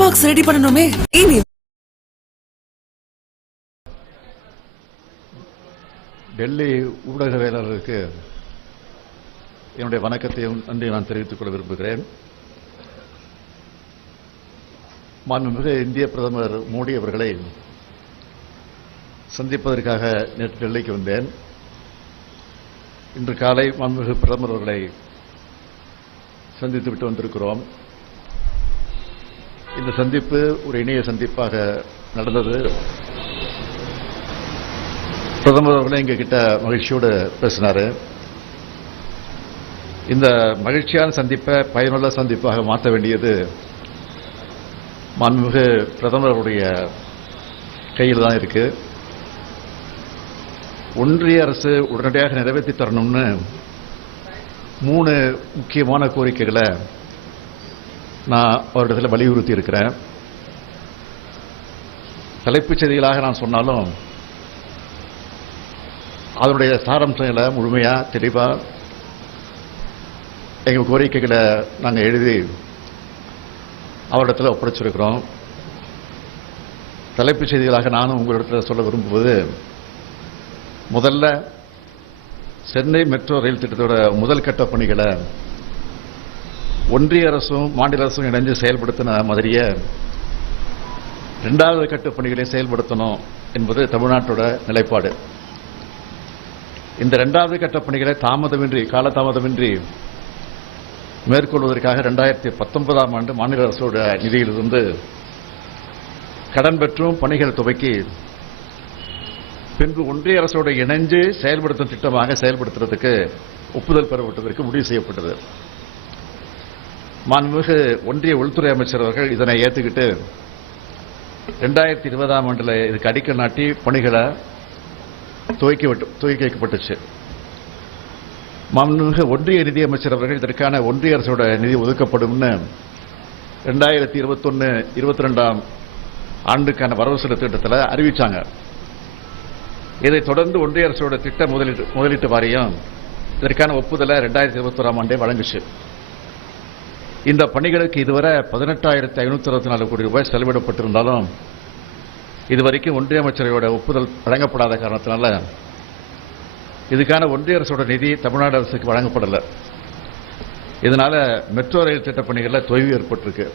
Box ready பண்ணணுமே? இனி டெல்லி ஊடகவியலாளருக்கு என்னுடைய வணக்கத்தையும் நன்றி நான் தெரிவித்துக் கொள்ள விரும்புகிறேன். மாண்புமிகு இந்திய பிரதமர் மோடி அவர்களை சந்திப்பதற்காக நேற்று டெல்லிக்கு வந்தேன். இன்று காலை மாண்புமிகு பிரதமர் அவர்களை சந்தித்து விட்டு வந்திருக்கிறோம். இந்த சந்திப்பு ஒரு இணைய சந்திப்பாக நடந்தது. பிரதமர் அவர்களே எங்ககிட்ட மகிழ்ச்சியோடு பேசினாரு. இந்த மகிழ்ச்சியான சந்திப்பை பயனுள்ள சந்திப்பாக மாற்ற வேண்டியது மாண்புமிகு பிரதமருடைய கையில் தான் இருக்கு. ஒன்றிய அரசு உடனடியாக நிறைவேற்றி தரணும்னு மூணு முக்கியமான கோரிக்கைகளை நான் அவரிடத்தில் வலியுறுத்தி இருக்கிறேன் தலைப்புச் செய்திகளாக நான் சொன்னாலும் அதனுடைய சாரம்சங்களை முழுமையாக தெளிவாக எங்கள் கோரிக்கைகளை நாங்கள் எழுதி அவரிடத்தில் ஒப்படைச்சிருக்கிறோம். தலைப்புச் செய்திகளாக நானும் உங்களிடத்தில் சொல்ல விரும்புவது முதல்ல சென்னை மெட்ரோ ரயில் திட்டத்தோட முதல் கட்ட பணிகளை ஒன்றிய அரசும் மாநில அரசும் இணைஞ்சு செயல்படுத்தின மாதிரியே இரண்டாவது கட்ட பணிகளை செயல்படுத்தணும் என்பது தமிழ்நாட்டோட நிலைப்பாடு. இந்த இரண்டாவது கட்ட பணிகளை தாமதமின்றி காலதாமதமின்றி மேற்கொள்வதற்காக ரெண்டாயிரத்தி பத்தொன்பதாம் ஆண்டு மாநில அரசோட நிதியிலிருந்து கடன் பெற்றும் பணிகள் துவக்கி பின்பு ஒன்றிய அரசோட இணைஞ்சு செயல்படுத்தும் திட்டமாக செயல்படுத்துறதுக்கு ஒப்புதல் பெறப்பட்டதற்கு முடிவு செய்யப்பட்டது. மாண்புமிகு ஒன்றிய உள்துறை அமைச்சர் அவர்கள் இதனை ஏற்றுக்கிட்டு ரெண்டாயிரத்தி இருபதாம் ஆண்டில் இதுக்கு அடிக்கல் நாட்டி பணிகளை துவக்கி விட்டு- துவக்கி வைக்கப்பட்டுச்சு. மாண்புமிகு ஒன்றிய நிதியமைச்சர் அவர்கள் இதற்கான ஒன்றிய அரசோட நிதி ஒதுக்கப்படும்னு ரெண்டாயிரத்தி இருபத்தொன்னு இருபத்தி ரெண்டாம் ஆண்டுக்கான வரவு செலவு திட்டத்தில் அறிவித்தாங்க இதைத் தொடர்ந்து ஒன்றிய அரசோட திட்ட முதலீட்டு முதலீட்டு வாரியம் இதற்கான ஒப்புதலை ரெண்டாயிரத்தி இருபத்தோராம் ஆண்டே வழங்குச்சு. இந்த பணிகளுக்கு இதுவரை பதினெட்டாயிரத்தி ஐநூத்தி அறுபத்தி நாலு கோடி ரூபாய் செலவிடப்பட்டிருந்தாலும் இதுவரைக்கும் ஒன்றிய அமைச்சரையோட ஒப்புதல் வழங்கப்படாத காரணத்தினால இதுக்கான ஒன்றிய அரசோட நிதி தமிழ்நாடு அரசுக்கு வழங்கப்படலை. இதனால மெட்ரோ ரயில் திட்டப் பணிகளில் தொய்வு ஏற்பட்டிருக்கு.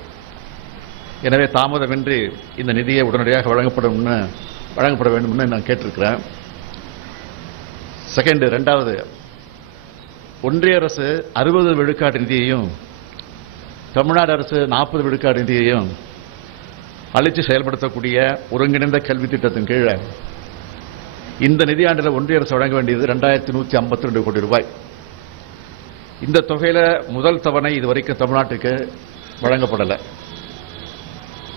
எனவே தாமதமின்றி இந்த நிதியை உடனடியாக வழங்கப்படும்னு வழங்கப்பட வேண்டும்னு நான் கேட்டிருக்கிறேன். செகண்ட் ரெண்டாவது ஒன்றிய அரசு அறுபது விழுக்காட்டு நிதியையும் தமிழ்நாடு அரசு நாற்பது விழுக்காடு நிதியையும் அழைத்து செயல்படுத்தக்கூடிய ஒருங்கிணைந்த கல்வி திட்டத்தின் கீழே இந்த நிதியாண்டில் ஒன்றிய அரசு வழங்க வேண்டியது ரெண்டாயிரத்தி நூற்றி ஐம்பத்தி ரெண்டு கோடி ரூபாய். இந்த தொகையில் முதல் தவணை இதுவரைக்கும் தமிழ்நாட்டுக்கு வழங்கப்படலை.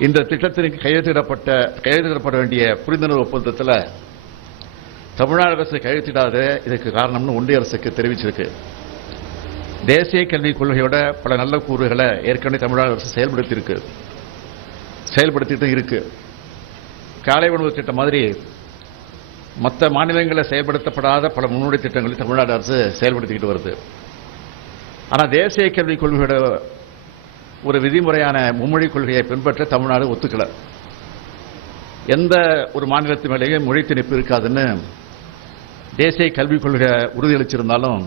இந்த திட்டத்திற்கு கையெழுத்திடப்பட்ட கையெழுத்திடப்பட வேண்டிய புரிந்துணர்வு ஒப்பந்தத்தில் தமிழ்நாடு அரசு கையெழுத்திடாத இதுக்கு காரணம்னு ஒன்றிய அரசுக்கு தெரிவிச்சிருக்கு. தேசிய கல்விக் கொள்கையோட பல நல்ல கூறுகளை ஏற்கனவே தமிழ்நாடு அரசு செயல்படுத்தியிருக்கு. செயல்படுத்திட்டு இருக்கு. காலை உணவு திட்டம் மாதிரி மற்ற மாநிலங்களில் செயல்படுத்தப்படாத பல முன்னோடி திட்டங்களை தமிழ்நாடு அரசு செயல்படுத்திக்கிட்டு வருது. ஆனால் தேசிய கல்விக் கொள்கையோட ஒரு விதிமுறையான மும்மொழி கொள்கையை பின்பற்ற தமிழ்நாடு ஒத்துக்கல. எந்த ஒரு மாநிலத்து மேலேயும் மொழி திணிப்பு இருக்காதுன்னு தேசிய கல்விக் கொள்கை உறுதியளிச்சிருந்தாலும்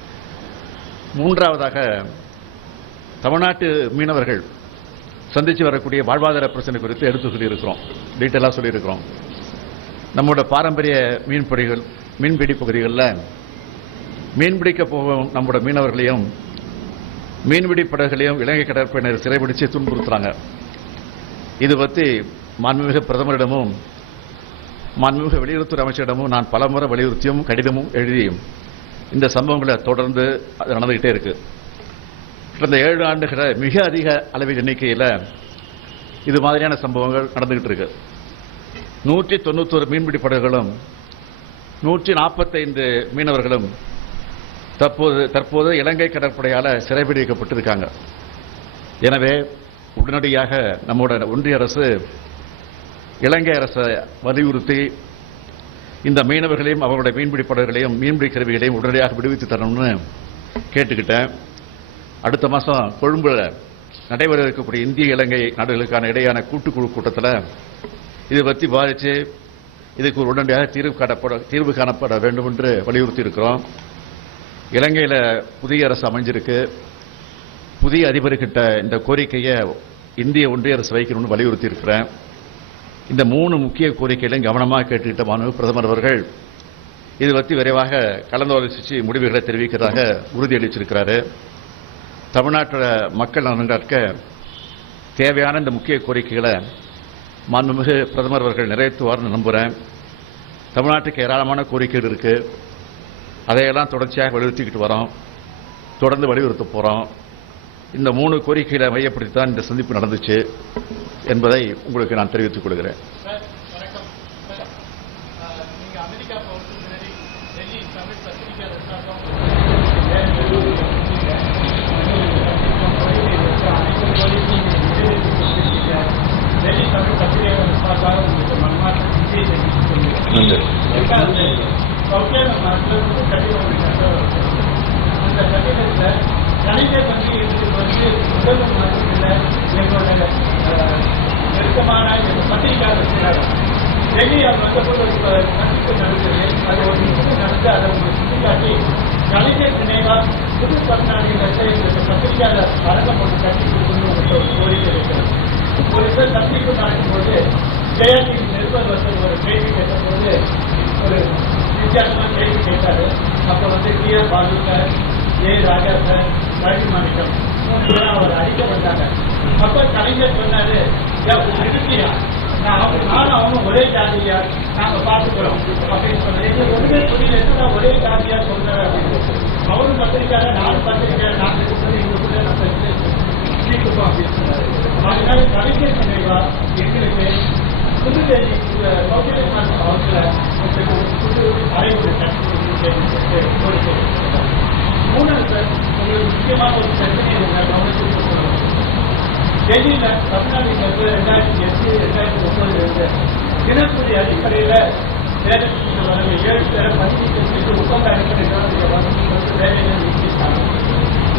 மூன்றாவதாக தமிழ்நாட்டு மீனவர்கள் சந்தித்து வரக்கூடிய வாழ்வாதார பிரச்சனை குறித்து எடுத்து சொல்லியிருக்கிறோம். டீட்டெயிலாக சொல்லியிருக்கிறோம். நம்மளோட பாரம்பரிய மீன்பிடிகள் மீன்பிடி பகுதிகளில் மீன்பிடிக்க போகும் நம்மளோட மீனவர்களையும் மீன்பிடி படகுகளையும் இலங்கை கடற்படையினர் சிறைபிடித்து துன்புறுத்துறாங்க. இது பற்றி மாண்புமிகு பிரதமரிடமும் மாண்புமிகு வெளியுறவுத்துறை அமைச்சரிடமும் நான் பலமுறை வலியுறுத்தியும் கடிதமும் எழுதியும் இந்த சம்பவங்களை தொடர்ந்து அது நடந்துகிட்டே இருக்கு. கடந்த ஏழு ஆண்டுகள மிக அதிக அளவில் எண்ணிக்கையில் இது மாதிரியான சம்பவங்கள் நடந்துகிட்டு இருக்கு. நூற்றி தொண்ணூத்தொரு மீன்பிடி படகுகளும் நூற்றி நாற்பத்தைந்து மீனவர்களும் தற்போது தற்போது இலங்கை கடற்படையால் சிறைபிடிக்கப்பட்டிருக்காங்க. எனவே உடனடியாக நம்மோட ஒன்றிய அரசு இலங்கை அரசை வலியுறுத்தி இந்த மீனவர்களையும் அவர்களுடைய மீன்பிடி படகுகளையும் மீன்பிடி கருவிகளையும் உடனடியாக விடுவித்து தரணும்னு கேட்டுக்கிட்டேன். அடுத்த மாதம் கொழும்புல நடைபெற இருக்கக்கூடிய இந்திய இலங்கை நாடுகளுக்கான இடையான கூட்டுக்குழு கூட்டத்தில் இதை பற்றி பாதித்து இதுக்கு உடனடியாக தீர்வு காணப்பட தீர்வு காணப்பட வேண்டும் என்று வலியுறுத்தி இருக்கிறோம் இலங்கையில் புதிய அரசு அமைஞ்சிருக்கு. புதிய அதிபர்கிட்ட இந்த கோரிக்கையை இந்திய ஒன்றிய அரசு வைக்கணும்னு வலியுறுத்தி இருக்கிறேன் இந்த மூணு முக்கிய கோரிக்கைகளையும் கவனமாக கேட்டுக்கிட்ட மாணவர் பிரதமர் அவர்கள் இது பற்றி விரைவாக கலந்தாலோசித்து முடிவுகளை தெரிவிக்கிறதாக உறுதியளிச்சிருக்கிறாரு தமிழ்நாட்டில் மக்கள் நலன்காக்க தேவையான இந்த முக்கிய கோரிக்கைகளை மாண்புமிகு பிரதமர் அவர்கள் நிறைவேற்றுவார்னு நம்புகிறேன் தமிழ்நாட்டுக்கு ஏராளமான கோரிக்கைகள் இருக்குது அதையெல்லாம் தொடர்ச்சியாக வலியுறுத்திக்கிட்டு வரோம். தொடர்ந்து வலியுறுத்த போகிறோம் இந்த மூணு கோரிக்கைகளை மையப்படுத்தி தான் இந்த சந்திப்பு நடந்துச்சு என்பதை உங்களுக்கு நான் தெரிவித்துக் கொள்கிறேன் சார் வணக்கம் சார் ஆஹ், நீங்க அமெரிக்கா போறதுக்கு முன்னாடி டெல்லி தமிழ் பத்திரிகையாளர் சார்பாக டெல்லி தமிழ் பத்திரிகையாளர் சார்பாக உங்களுக்கு மனமார்ந்த நன்றியை தெரிவித்துக் கொள்கிறேன் நன்றி ரெண்டாவது சௌக்கியான மருத்துவருக்கு கடிதம் இருக்காங்க. அந்த கடிதத்தில் கலைஞர் பற்றி எங்களுக்கு வந்து முதல் மாதத்தில் எங்களோட அஹ், நெருக்கமான எங்கள் பத்திரிகையாளர் இருக்கிறார் டெல்லி அவர் வந்தபோது ஒரு சந்திப்பு நடந்தது அது ஒரு நிமிஷம் நடந்து அதை உங்களுக்கு சுட்டிக்காட்டி கலைஞர் நினைவா புது பத்தினாளிகள் எங்களுக்கு பத்திரிகையாளர் அரங்கம் ஒன்று கட்டி கொடுக்கணும் உங்களுக்கு ஒரு கோரிக்கை இருக்கிறது ஒரு சார் சந்திப்பு நடக்கும்போது ஜெயந்தி நிருபர் வந்து ஒரு கேள்வி கேட்டபோது ஒரு வித்தியாசமான கேள்வி கேட்டாரு. அப்ப வந்து T R Balu sir A Raja sir Ravi Manickam அவர் அடிக்க வந்தாங்க. அப்ப கலைஞர் சொன்னாரு "ஏன் நான் அவங்க நானும் அவங்க ஒரே ஜாதியா நாங்க பார்த்துக்கிறோம். அப்படின்னு சொன்னேன். எங்களுக்கு ஒண்ணுமே புரியல. என்னடா ஒரே ஜாதியா சொல்றேன் அப்படின்னு. அவரும் பத்திரிக்கையாளர் நானும் பத்திரிக்கையாளர் நாங்கள் இருக்கிறது எங்களுக்குள்ள நம்ம சீக்கிரம் அப்படின்னு சொன்னாரு. அதனால கலைஞர் நினைவா எங்களுக்கு புதுடெல்லி சௌகரியமான அவர்களை புது அறைவுரை மூணாவது சார் உங்களுக்கு முக்கியமான ஒரு பிரச்சனை கவனத்துக்கு சொல்லணும் டெல்லியில் தமிழ்நாடு வந்து ரெண்டாயிரத்தி எட்டு ரெண்டாயிரத்தி ஒன்பதுல இருந்து தினக்கூலி அடிப்படையில வேலைக்கு வரவு ஏழு பேரை பதினீட்டு செய்து ஒப்பந்த அடிப்படையில் தான் இங்க வந்து வந்து வேலையை நிறுத்திட்டாங்க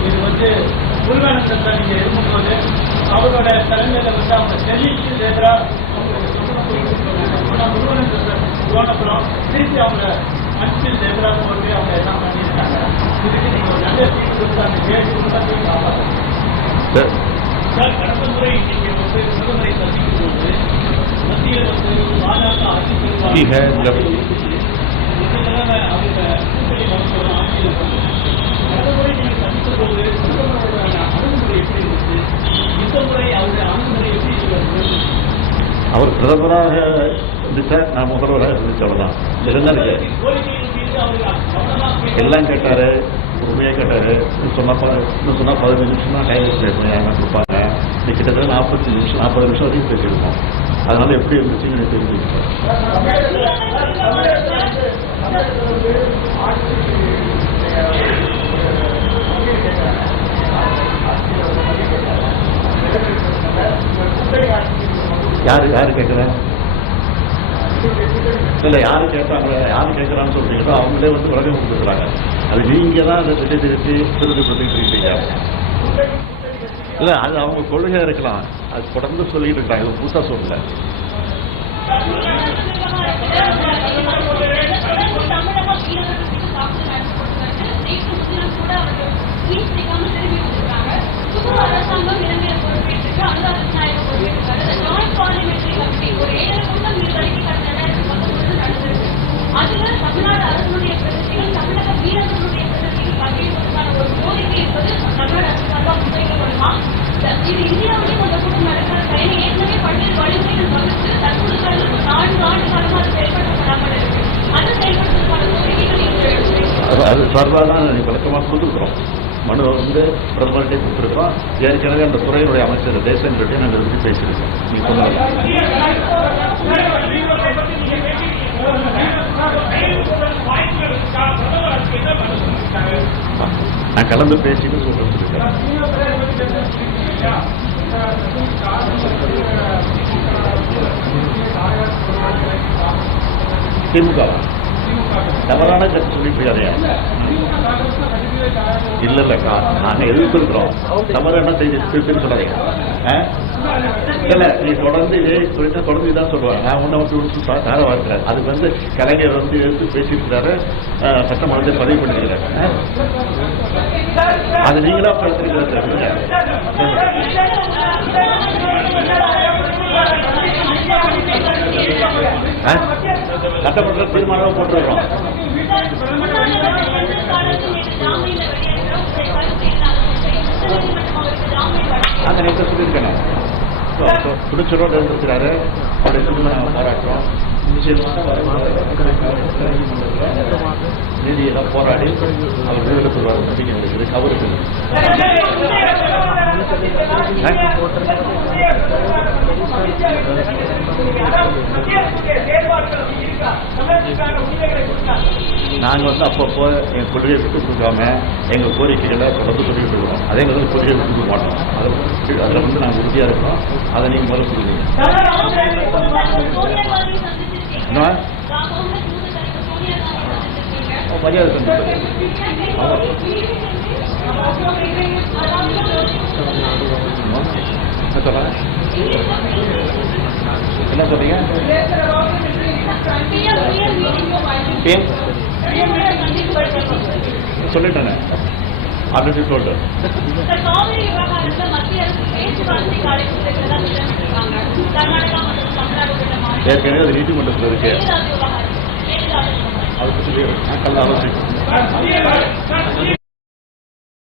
இது வந்து முருகானந்தர் தான் நீங்க இருக்கும்போது அவரோட தலைமையில வந்து அவங்க டெல்லிக்கு எதிராக அவங்களுக்கு சொந்தம் கொடுத்துருக்காங்க ஆனா முருகானந்தர் சார் போனப்புறம் திருப்பி அவங்க மனசில் எதிராக போட்டு அவங்க எல்லாம் பண்ணியிருக்காங்க. இதுக்கு நீங்க ஒரு நல்ல தீர்வு கொடுத்து அந்த ஏழு குடும்பத்தையும் காப்பாற்றணும் சார். கடந்த முறை நீங்க வந்து பிரதமரை சந்திக்கும் போது மத்தியில் வந்து பாஜக ஆட்சி ठीक है, जब- இந்த தடவை அவங்க கூட்டணி மருத்துவர் ஆட்சியில் கடந்த முறை நீங்க சந்தித்த போது பிரதமரோட அணுகுமுறை எப்படி இருந்துச்சு இந்த முறை அவருடைய அணுகுமுறை எப்படி இருந்தது அவர் பிரதமராக இருந்துச்சார் நான் முதல்வராக இருந்துச்சு அவ்வளோதான் இருந்தா இருக்கு கோரிக்கையின் மீது அவர் கவனமாக எல்லாம் கேட்டாரு உண்மையாக கேட்டாரு இன்னும் சொன்னா இன்னும் சொன்னா பதினஞ்சு நிமிஷம் தான் டைம் வச்சு கொடுப்பாங்க இது கிட்டத்தட்ட நாற்பத்தஞ்சு நிமிஷம் நாற்பது நிமிஷம் வரைக்கும் பேசியிருக்கோம் அதனால எப்படி இருந்துச்சுன்னு எனக்கு தெரிஞ்சுக்கிட்டேன் யாரு யாரு கேட்குறேன் இல்லை யாரு கேட்டாங்க யாரு கேட்குறான்னு சொல்கிறீங்களோ அவங்களே வந்து விளக்கம் கொடுத்துருக்காங்க அது நீங்கள் தான் அதை திட்டி திருத்தி திருத்தி சொல்லிட்டு இருக்கீங்க. இல்ல அது அவங்க கொள்கையாக இருக்கலாம். அது தொடர்ந்து சொல்லிட்டு இருக்காங்க. இது புதுசா சொல்லல. அதுல தமிழ்நாடு அரசுடைய பிரதிகள் தமிழக வீரர்களுடைய பிரதிகள் பங்கேற்பதற்கான ஒரு கோரிக்கை என்பது தமிழ்நாடு அரசு சார்பாக முன்வைக்கப்படுமா இது இந்தியாவிலே கொஞ்சம் கூட நடக்கிற செயல் ஏற்கனவே பல்வேறு வழிமுறைகள் வகுத்து தற்போது கடந்த நான்கு ஆண்டு காலமாக அது செயல்படுத்தப்படாமல் இருக்கு அது செயல்படுத்துவதற்கான கோரிக்கைகள் நீங்கள் எடுத்து அது- அது சார்பாக தான் விளக்கமாக சொல்லிருக்கிறோம் மனுவை வந்து பிரதமர்கிட்ட கொடுத்துருக்கோம். ஏற்கனவே அந்த துறையினுடைய அமைச்சர் தேசங்கிட்டே நாங்கள் இதை பேசியிருக்கோம். நான் கலந்து பேசிட்டு சொல்றேன். திமுக தவறான கருத்து சொல்லி இருக்காதயா இல்ல இல்ல கா- நாங்க எதிர்த்திருக்கிறோம். தவறான செய்தி திருப்பி சொல்லாதீங்க. ஆ? இல்ல நீ தொடர்ந்து இதே சொல்லிட்டு தொடர்ந்து இதான் சொல்லுவாங்க. நான் ஒண்ணு வந்து தார வாழ்க்கிறேன் அதுக்கு வந்து கலைஞர் வந்து எடுத்து பேசியிருக்கிறாரு. ஆ, சட்டமன்றத்தில் பதிவு பண்ணிருக்கிறாரு? அது நீங்களா படுத்திருக்கிறது சட்டமன்ற தீர்மானம் போட்டுருக்கோம் அந்த நேரத்தை சொல்லியிருக்கேன் புடிச்சரோடு இருந்திருக்கிறாரு அவருடைய குடும்ப நாங்கள் பாராட்டுறோம். நீதியெல்லாம் போராடி அவர் விடுதலை பெறுவார். நம்பிக்கை இருக்குது. அவருக்கு. நாங்கள் வந்து அப்பப்போ எங்கள் கொள்கையை விட்டு கொடுக்காம எங்கள் கோரிக்கைகளை தொடர்ந்து சொல்லிட்டு இருக்கோம் அதே மாதிரி கொள்கையை விட்டு கொடுக்க மாட்டோம். அதில் அதில் வந்து நாங்கள் உறுதியாக இருக்கோம். அதை நீங்கள் முதல்ல சொல்லுவீங்க என்ன மரியாதை என்ன சொல்றீங்க? சொல்லிட்டேனே. ஆல்ரெடி மாநில ஏற்கனவே அது நீதிமன்றத்தில் இருக்கு. அதை பற்றி ஆலோசிக்கிறேன்.